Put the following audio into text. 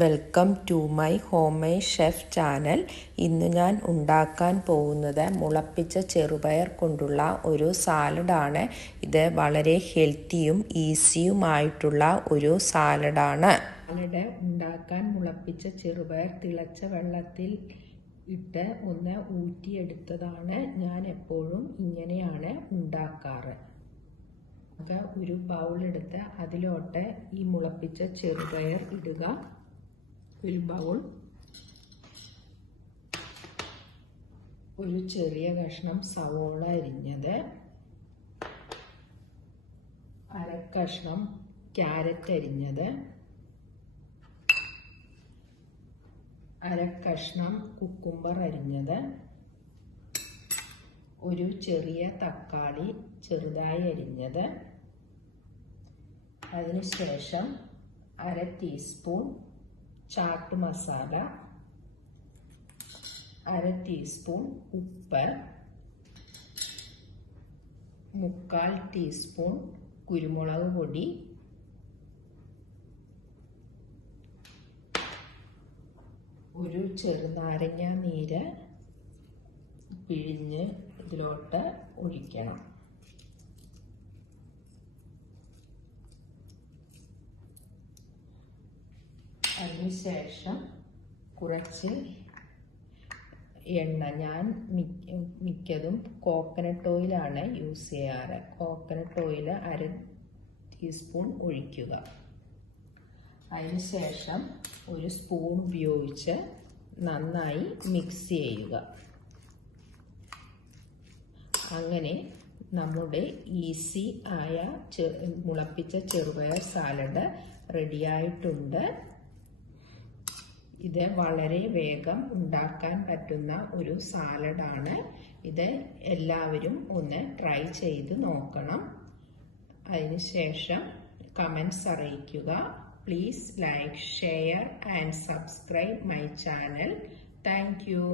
Welcome to my homemade chef channel. ഇന്ന് ഞാൻ ഉണ്ടാക്കാൻ പോകുന്നത് മുളപ്പിച്ച ചെറുപയർ കൊണ്ടുള്ള ഒരു സാലഡാണ്. ഇത് വളരെ ഹെൽത്തിയും ഈസിയുമായിട്ടുള്ള ഒരു സാലഡാണ്. സാലഡ് ഉണ്ടാക്കാൻ മുളപ്പിച്ച ചെറുപയർ തിളച്ച വെള്ളത്തിൽ ഇട്ട് ഒന്ന് ഊറ്റിയെടുത്തതാണ്. ഞാൻ എപ്പോഴും ഇങ്ങനെയാണ് ഉണ്ടാക്കാറ്. ഒരു ബൗൾ എടുത്ത് അതിലോട്ട് ഈ മുളപ്പിച്ച ചെറുപയർ ഇടുക. ഒരു ബൗൾ, ഒരു ചെറിയ കഷ്ണം സവോള അരിഞ്ഞത്, അര കഷ്ണം ക്യാരറ്റ് അരിഞ്ഞത്, അര കഷ്ണം കുക്കുംബർ അരിഞ്ഞത്, ഒരു ചെറിയ തക്കാളി ചെറുതായി അരിഞ്ഞത്, അതിനുശേഷം അര ടീസ്പൂൺ ചാട്ട് മസാല, അര ടീസ്പൂൺ ഉപ്പ്, 1/4 ടീസ്പൂൺ കുരുമുളക് പൊടി, ഒരു ചെറുനാരങ്ങ നീര് പിഴിഞ്ഞ് ഇതിലോട്ട് ഒഴിക്കണം. അതിനുശേഷം കുറച്ച് എണ്ണ, ഞാൻ മിക്കതും കോക്കനട്ട് ഓയിലാണ് യൂസ് ചെയ്യാറ്. കോക്കനട്ട് ഓയിൽ അര ടീസ്പൂൺ ഒഴിക്കുക. അതിനുശേഷം ഒരു സ്പൂൺ ഉപയോഗിച്ച് നന്നായി മിക്സ് ചെയ്യുക. അങ്ങനെ നമ്മുടെ ഈസി ആയ മുളപ്പിച്ച ചെറുപയർ സാലഡ് റെഡിയായിട്ടുണ്ട്. ഇത് വളരെ വേഗം ഉണ്ടാക്കാൻ പറ്റുന്ന ഒരു സാലഡാണ്. ഇത് എല്ലാവരും ഒന്ന് ട്രൈ ചെയ്ത് നോക്കണം. അതിനുശേഷം കമൻറ്റ്സ് അറിയിക്കുക. Please like, share and subscribe my channel. Thank you.